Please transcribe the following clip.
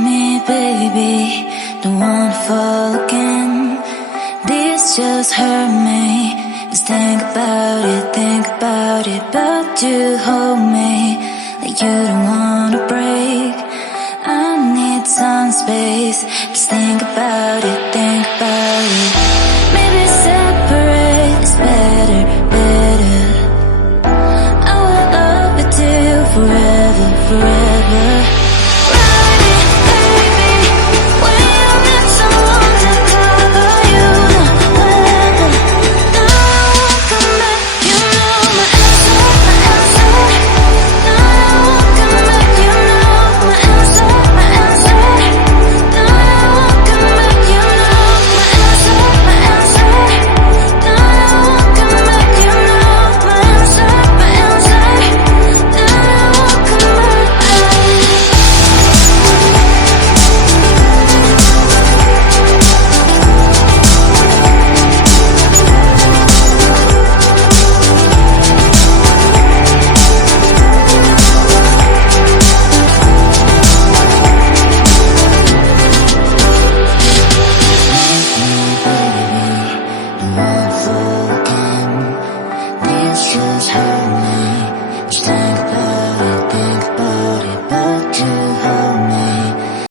me, baby, don't wanna fall again. This just hurt me. Just think about it. But you hold me like you don't wanna break. I need some space. Just think about it.